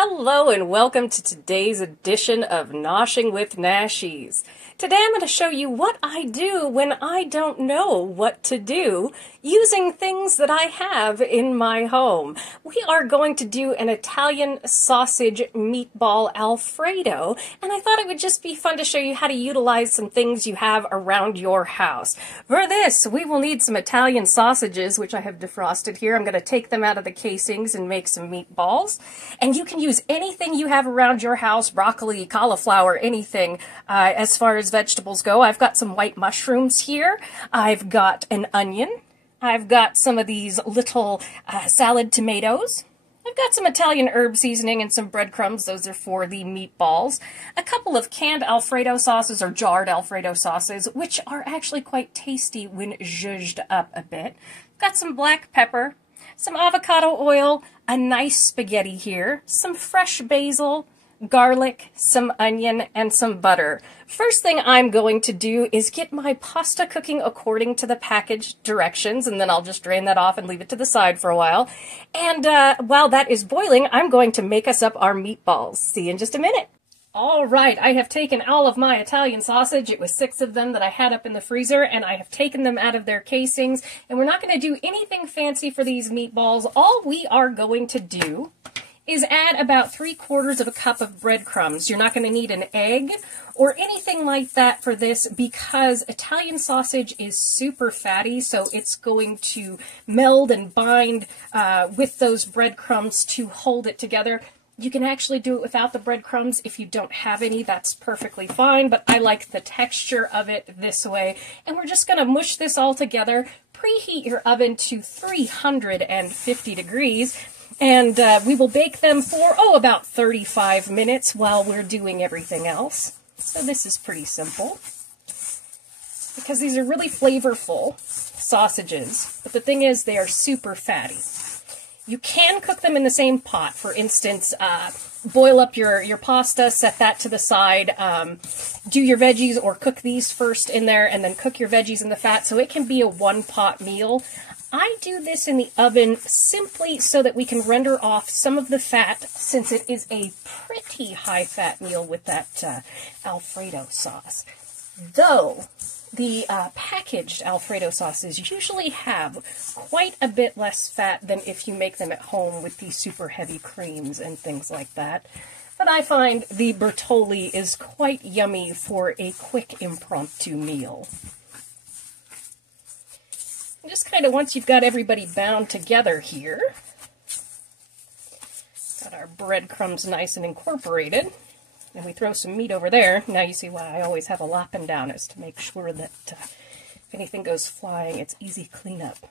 Hello and welcome to today's edition of Noshing with Nashies. Today I'm going to show you what I do when I don't know what to do using things that I have in my home. We are going to do an Italian sausage meatball Alfredo, and I thought it would just be fun to show you how to utilize some things you have around your house. For this, we will need some Italian sausages, which I have defrosted here. I'm going to take them out of the casings and make some meatballs. And you can use anything you have around your house, broccoli, cauliflower, anything, as far as vegetables go. I've got some white mushrooms here. I've got an onion. I've got some of these little salad tomatoes. I've got some Italian herb seasoning and some breadcrumbs. Those are for the meatballs. A couple of canned Alfredo sauces or jarred Alfredo sauces, which are actually quite tasty when zhuzhed up a bit. Got some black pepper, some avocado oil, a nice spaghetti here, some fresh basil, garlic, some onion, and some butter. First thing I'm going to do is get my pasta cooking according to the package directions, and then I'll just drain that off and leave it to the side for a while. And while that is boiling, I'm going to make us up our meatballs. See you in just a minute. All right, I have taken all of my Italian sausage. It was 6 of them that I had up in the freezer, and I have taken them out of their casings. And we're not going to do anything fancy for these meatballs. All we are going to do is add about 3/4 of a cup of breadcrumbs. You're not going to need an egg or anything like that for this because Italian sausage is super fatty, so it's going to meld and bind with those breadcrumbs to hold it together. You can actually do it without the breadcrumbs. If you don't have any, that's perfectly fine, but I like the texture of it this way. And we're just going to mush this all together. Preheat your oven to 350 degrees. And we will bake them for, about 35 minutes while we're doing everything else. So this is pretty simple. Because these are really flavorful sausages. But the thing is, they are super fatty. You can cook them in the same pot. For instance, boil up your pasta, set that to the side, do your veggies or cook these first in there, and then cook your veggies in the fat. So it can be a one-pot meal. I do this in the oven simply so that we can render off some of the fat, since it is a pretty high-fat meal with that Alfredo sauce. Though the packaged Alfredo sauces usually have quite a bit less fat than if you make them at home with these super heavy creams and things like that. But I find the Bertolli is quite yummy for a quick impromptu meal. Just kind of once you've got everybody bound together here, got our breadcrumbs nice and incorporated, and we throw some meat over there. Now you see why I always have a lopping down, is to make sure that if anything goes flying, it's easy cleanup.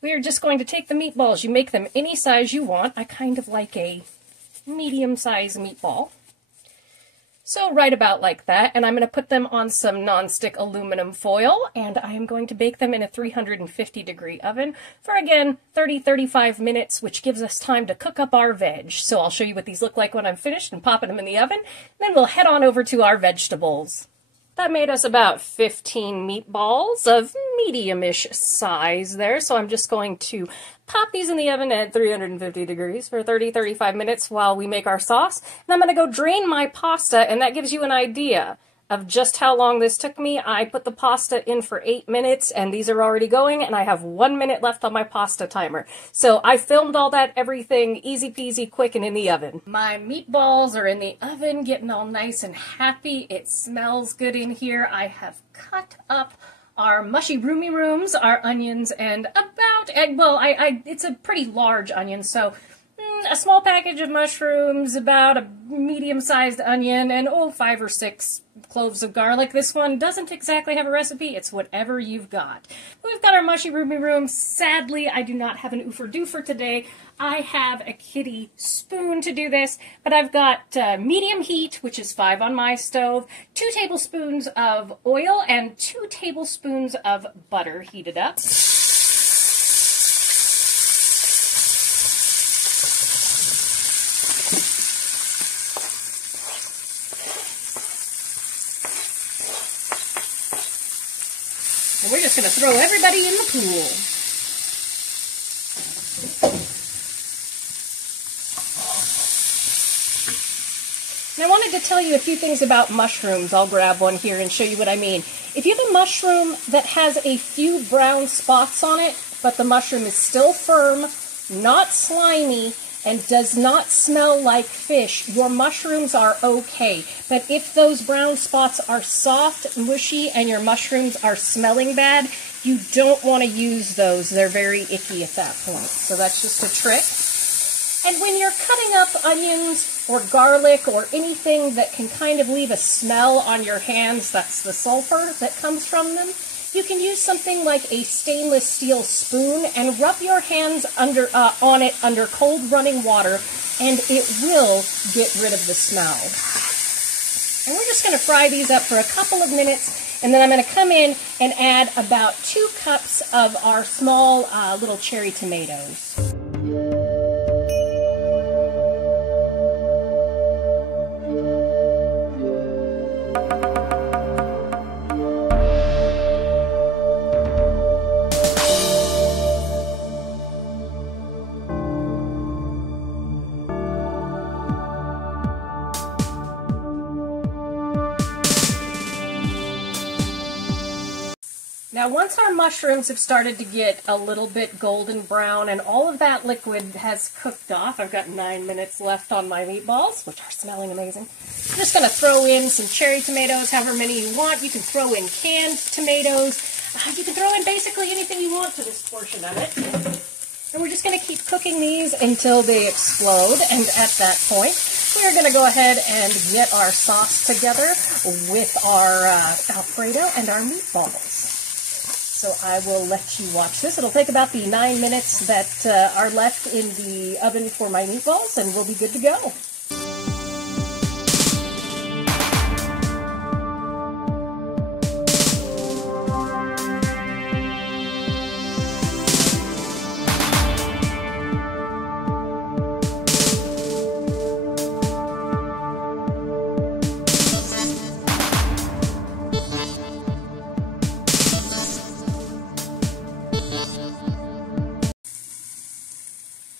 We are just going to take the meatballs. You make them any size you want. I kind of like a medium-sized meatball. So right about like that, and I'm going to put them on some nonstick aluminum foil, and I am going to bake them in a 350-degree oven for, again, 30-35 minutes, which gives us time to cook up our veg. So I'll show you what these look like when I'm finished and popping them in the oven, then we'll head on over to our vegetables. That made us about 15 meatballs of medium-ish size there, so I'm just going to pop these in the oven at 350 degrees for 30-35 minutes while we make our sauce. And I'm going to go drain my pasta, and that gives you an idea of just how long this took me. I put the pasta in for 8 minutes, and these are already going, and I have 1 minute left on my pasta timer. So I filmed all that, everything easy peasy, quick, and in the oven. My meatballs are in the oven, getting all nice and happy. It smells good in here. I have cut up our mushy roomy rooms, our onions, and about, it's a pretty large onion, so a small package of mushrooms, about a medium-sized onion, and 5 or 6 cloves of garlic. This one doesn't exactly have a recipe. It's whatever you've got. We've got our mushy roomy room. Sadly, I do not have an oofer doofer today. I have a kitty spoon to do this, but I've got medium heat, which is 5 on my stove, 2 tablespoons of oil, and 2 tablespoons of butter heated up. And we're just going to throw everybody in the pool. And I wanted to tell you a few things about mushrooms. I'll grab one here and show you what I mean. If you have a mushroom that has a few brown spots on it, but the mushroom is still firm, not slimy, and does not smell like fish, your mushrooms are okay. But if those brown spots are soft, mushy, and your mushrooms are smelling bad, you don't want to use those. They're very icky at that point. So that's just a trick. And when you're cutting up onions or garlic or anything that can kind of leave a smell on your hands, that's the sulfur that comes from them, you can use something like a stainless steel spoon and rub your hands on it under cold running water, and it will get rid of the smell. And we're just going to fry these up for a couple of minutes, and then I'm going to come in and add about 2 cups of our small little cherry tomatoes. Now, once our mushrooms have started to get a little bit golden brown and all of that liquid has cooked off, I've got 9 minutes left on my meatballs, which are smelling amazing. I'm just going to throw in some cherry tomatoes, however many you want. You can throw in canned tomatoes. You can throw in basically anything you want to this portion of it. And we're just going to keep cooking these until they explode. And at that point, we're going to go ahead and get our sauce together with our Alfredo and our meatballs. So I will let you watch this. It'll take about the 9 minutes that are left in the oven for my meatballs, and we'll be good to go.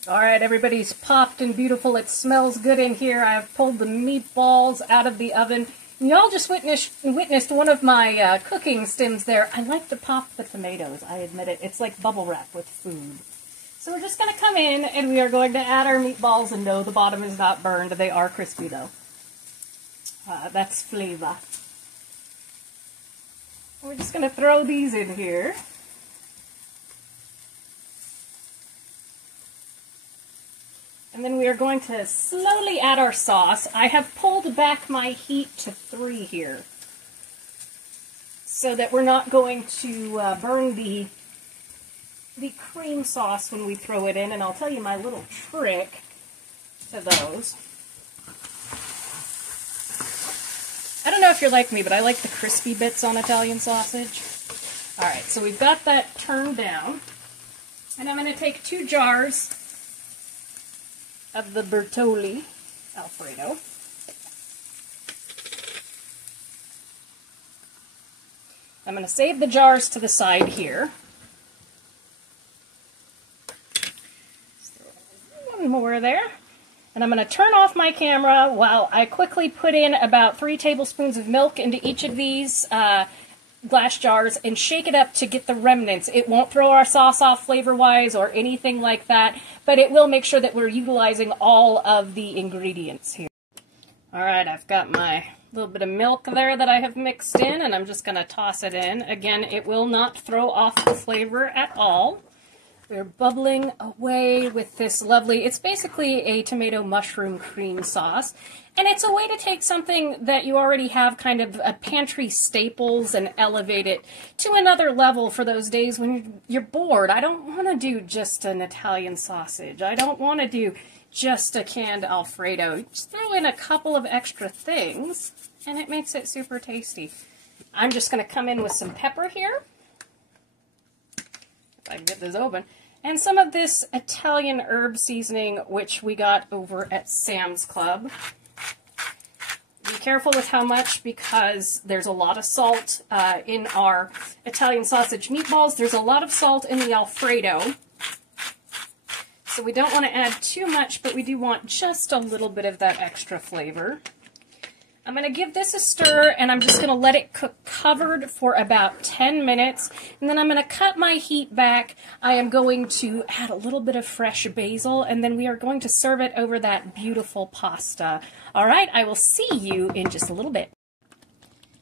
All right, everybody's popped and beautiful. It smells good in here. I have pulled the meatballs out of the oven. Y'all just witnessed one of my cooking stims there. I like to pop the tomatoes, I admit it. It's like bubble wrap with food. So we're just going to come in and we are going to add our meatballs, and no, the bottom is not burned. They are crispy though. That's flavor. We're just going to throw these in here. And then we are going to slowly add our sauce. I have pulled back my heat to 3 here, so that we're not going to burn the cream sauce when we throw it in. And I'll tell you my little trick to those. I don't know if you're like me, but I like the crispy bits on Italian sausage. All right, so we've got that turned down. And I'm going to take 2 jars of the Bertolli Alfredo. I'm going to save the jars to the side here. Just throw one more there. And I'm going to turn off my camera while I quickly put in about 3 tablespoons of milk into each of these glass jars and shake it up to get the remnants. It won't throw our sauce off flavor-wise or anything like that, but it will make sure that we're utilizing all of the ingredients here. All right, I've got my little bit of milk there that I have mixed in, and I'm just going to toss it in. Again, it will not throw off the flavor at all. We're bubbling away with this lovely, it's basically a tomato mushroom cream sauce. And it's a way to take something that you already have kind of a pantry staples and elevate it to another level for those days when you're bored. I don't want to do just an Italian sausage. I don't want to do just a canned Alfredo. Just throw in a couple of extra things and it makes it super tasty. I'm just going to come in with some pepper here. If I can get this open. And some of this Italian herb seasoning, which we got over at Sam's Club. Be careful with how much, because there's a lot of salt in our Italian sausage meatballs. There's a lot of salt in the Alfredo. So we don't want to add too much, but we do want just a little bit of that extra flavor. I'm going to give this a stir, and I'm just going to let it cook covered for about 10 minutes. And then I'm going to cut my heat back. I am going to add a little bit of fresh basil, and then we are going to serve it over that beautiful pasta. All right, I will see you in just a little bit.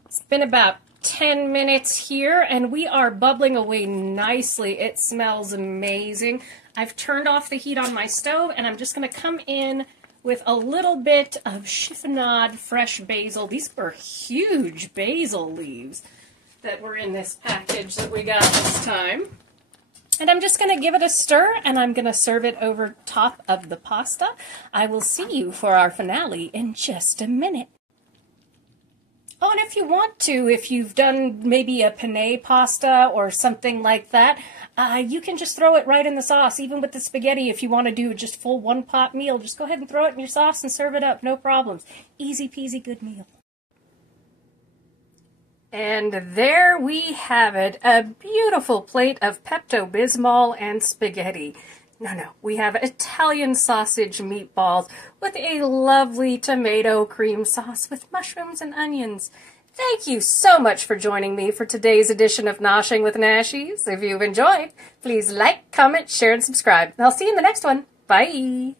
It's been about 10 minutes here, and we are bubbling away nicely. It smells amazing. I've turned off the heat on my stove, and I'm just going to come in with a little bit of chiffonade fresh basil. These were huge basil leaves that were in this package that we got this time. And I'm just going to give it a stir, and I'm going to serve it over top of the pasta. I will see you for our finale in just a minute. Oh, and if you want to, if you've done maybe a penne pasta or something like that, you can just throw it right in the sauce. Even with the spaghetti, if you want to do just full one-pot meal, just go ahead and throw it in your sauce and serve it up. No problems. Easy peasy, good meal. And there we have it, a beautiful plate of Pepto-Bismol and spaghetti. No, we have Italian sausage meatballs with a lovely tomato cream sauce with mushrooms and onions. Thank you so much for joining me for today's edition of Noshing with Nashies. If you've enjoyed, please like, comment, share, and subscribe. And I'll see you in the next one. Bye!